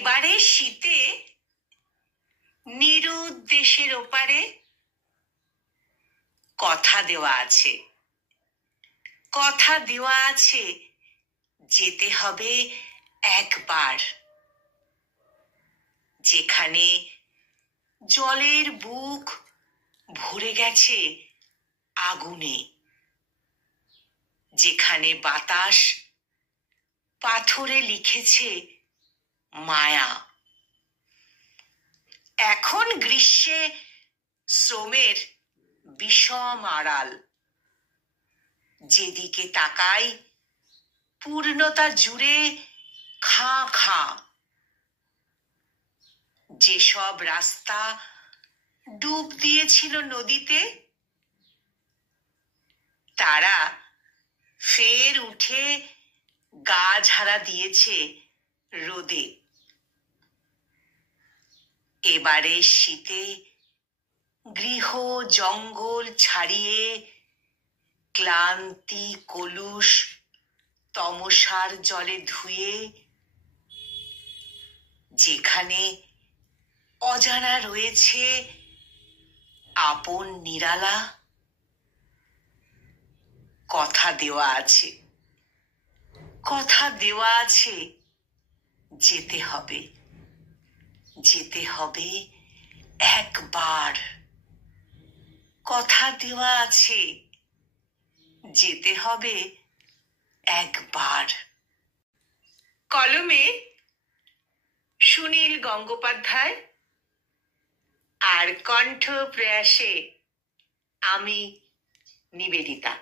এবারে শীতে নিরুদ্দেশের ওপারে কথা দেওয়া আছে, কথা দেওয়া আছে, যেতে হবে একবার। যেখানে জলের বুক ভরে গেছে আগুনে, যেখানে বাতাস পাথরে লিখেছে মায়া। এখন গ্রীষ্মে শ্রমের বিষম আড়াল, যেদিকে তাকাই পূর্ণতা জুড়ে খাঁ খাঁ। যেসব রাস্তা ডুব দিয়েছিল নদীতে, তারা ফের উঠে গা ঝাড়া দিয়েছে রোদে। এবারে শীতে গৃহ জঙ্গল ছাড়িয়ে ক্লান্তি কলুষ তমসার জলে ধুয়ে, যেখানে অজানা রয়েছে আপন নিরালা, কথা দেওয়া আছে, কথা দেওয়া আছে, যেতে হবে, যেতে হবে একবার। কথা দেওয়া আছে, যেতে হবে একবার। কলমে সুনীল গঙ্গোপাধ্যায়, আর কণ্ঠ প্রয়াসে আমি নিবেদিতা।